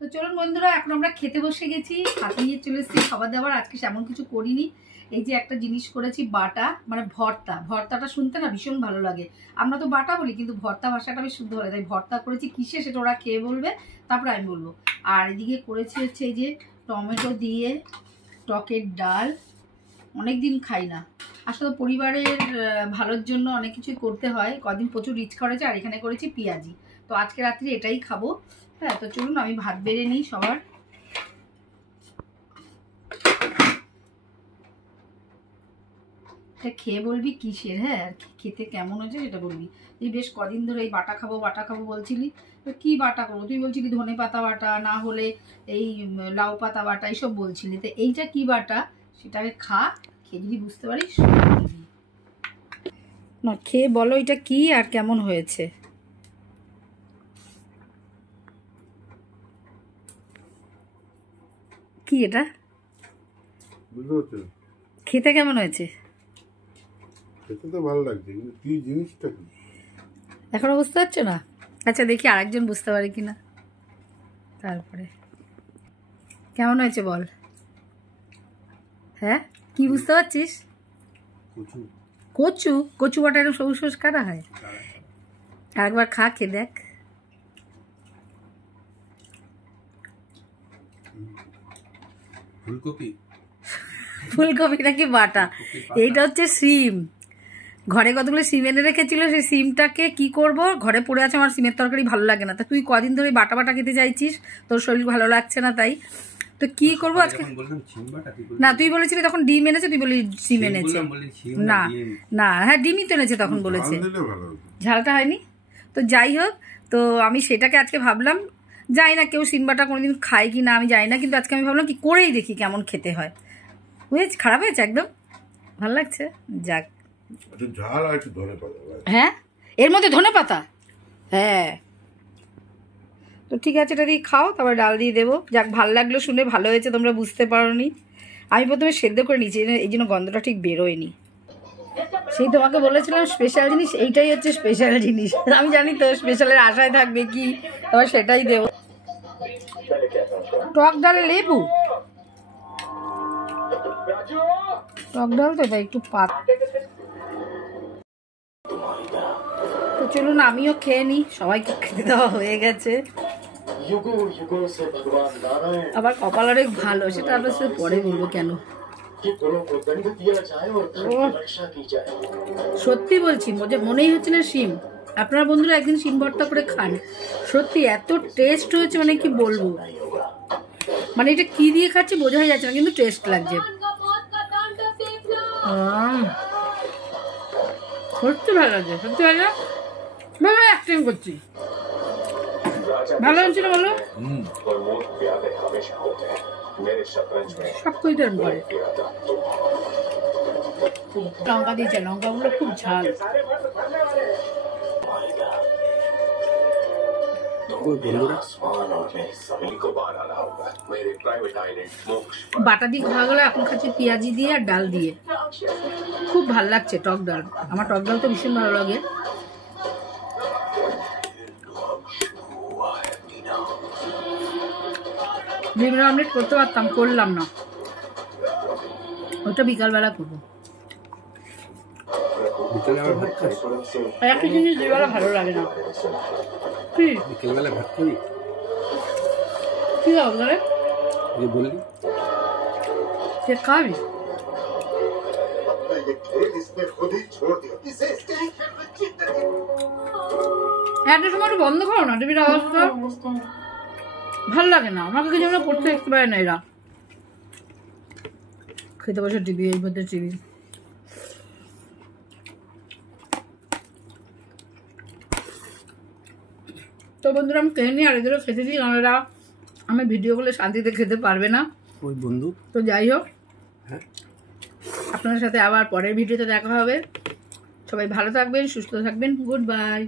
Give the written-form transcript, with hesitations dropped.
তো চলুন বন্ধুরা, এখন আমরা খেতে বসে গেছি, হাতে নিয়ে চলে এসেছি খাবার দাবার। আজকে সেমন কিছু করিনি, এই যে একটা জিনিস করেছি, বাটা মানে ভর্তা। ভর্তাটা শুনতে না ভীষণ ভালো লাগে, আমরা তো বাটা বলি কিন্তু ভর্তা ভাষাটা বেশ শুদ্ধ হয়, তাই ভর্তা করেছি। কিসে সেটা ওরা খেয়ে বলবে, তারপরে আমি বলবো। আর এদিকে করেছি হচ্ছে এই যে টমেটো দিয়ে টকের ডাল। অনেক দিন খাই না, আসলে পরিবারের ভালোর জন্য অনেক কিছুই করতে হয়। কদিন প্রচুর রিচ করেছে, আর এখানে করেছি পেঁয়াজি। তো আজকে রাত্রে এটাই খাবো। হ্যাঁ, তো চলুন আমি ভাত বেড়ে নিই সবার। এটা খেয়ে বলবি কিসের, হ্যাঁ আর খেতে কেমন হয়েছে সেটা বলবি। তুই বেশ কদিন ধরে এই বাটা খাবো বাটা খাবো বলছিলি, তো কি বাটা করবো? তুই বলছিলি ধনে পাতা বাটা, না হলে এই লাউ পাতা বাটা, এইসব বলছিলি। তো এইটা কি বাটা সেটাকে খা, খেয়ে যদি বুঝতে পারিস না, খেয়ে বলো এটা কি আর কেমন হয়েছে। কি এটা খেতে কেমন হয়েছে? খেতে তো ভালো লাগছে, কিন্তু কি জিনিসটা কি এখনো বুঝতে পারছো না? আচ্ছা দেখি আরেকজন বুঝতে পারে কিনা, তারপরে কেমন হয়েছে বল। হ্যাঁ, কি বুঝতে পারছিস? কচু। কচু বাটা এরকম সবুজ সবুজ কাটা হয়? আরেকবার খা, খেয়ে দেখ। ফুলকপি নাকি বাটা? এইটা হচ্ছে সিম। ঘরে কতগুলো সিম এনে রেখেছিল, সেই সিমটাকে কি করব, ঘরে পড়ে আছে, আমার সিমের তরকারি ভালো লাগে না। তা তুই কদিন ধরে বাটা বাটা খেতে চাইছিস, তোর শরীর ভালো লাগছে না, তাই তো কি করবো আজকে। না, তুই বলেছিলি তখন ডিম এনেছে, তুই বলি সিম এনেছে। না না, হ্যাঁ ডিমই তো এনেছে তখন বলেছে, ঝালটা হয়নি। তো যাই হোক, তো আমি সেটাকে আজকে ভাবলাম, যাই না কেউ সিম বাটা কোনোদিন খায় কি না আমি জানি না, কিন্তু আজকে আমি ভাবলাম কি করেই দেখি কেমন খেতে হয়। বুঝেছি, খারাপ হয়েছে একদম, ভালো লাগছে। যাক, হ্যাঁ এর মধ্যে ধনে পাতা, হ্যাঁ তো ঠিক আছে, এটা দিয়ে খাও, তারপর ডাল দিয়ে দেবো। যাক, ভালো লাগলো শুনে, ভালো হয়েছে তোমরা বুঝতে পারোনি। আমি প্রথমে সেদ্ধ করে নিয়েছি, এই জন্য গন্ধটা ঠিক বেরোয়নি। সেই তোমাকে বলেছিলাম স্পেশাল জিনিস, এইটাই হচ্ছে স্পেশাল জিনিস। আমি জানি তো স্পেশালের আশায় থাকবে কি, তারপর সেটাই দেবো। টক ডালে লেবু, টক ডাল তো এটা একটু পাত। তো চলুন আমিও খেয়ে নিই, সবাইকে খেতে দেওয়া হয়ে গেছে। আবার কপাল অনেক ভালো, সেটা আবার পরে বলবো কেন। সত্যি বলছি, মনেই হচ্ছে না শিম। আপনারা বন্ধুরা একদিন শিম ভর্তা করে খান, সত্যি এত টেস্ট হয়েছে, মানে কি বলবো। মানে এটা কি দিয়ে খাচ্ছি বোঝাই যাচ্ছে না, কিন্তু টেস্ট লাগছে। সত্যি ভালো লাগছে, সত্যি ভালো ভালো অ্যাক্টিং করছি। ভালো হচ্ছে না বলো? সব কই দেন করে লঙ্কা দিয়েছে, লঙ্কাগুলো খুব ঝাল। বাটা দিয়ে খাওয়া গেলে এখন খাচ্ছি পেঁয়াজি দিয়ে আর ডাল দিয়ে, খুব ভাল লাগছে। টক ডাল, আমার টক ডাল তো ভীষণ ভালো লাগে। ডিমের অমলেট করতে পারতাম, করলাম না, ওটা বিকালবেলা করবো। একটা জিনিস দুবেলা ভালো লাগে না, কি বিকেলবেলা ভাত খাবি? কি হবে বললি সে খাবি? একটা সময় একটু বন্ধ করো না টিভির আওয়াজটা, ভালো লাগে না আমাকে, কিছু আমরা পড়তে দেখতে পারে না এরা। খেতে বসে টিভি, এর মধ্যে টিভি। তো বন্ধুরা আমি খেয়ে নিই, আর এদেরও খেতে দিই, কারণ এরা আমি ভিডিও করলে শান্তিতে খেতে পারবে না ওই বন্ধু। তো যাই হোক, আপনাদের সাথে আবার পরের ভিডিওতে দেখা হবে। সবাই ভালো থাকবেন, সুস্থ থাকবেন, গুড বাই।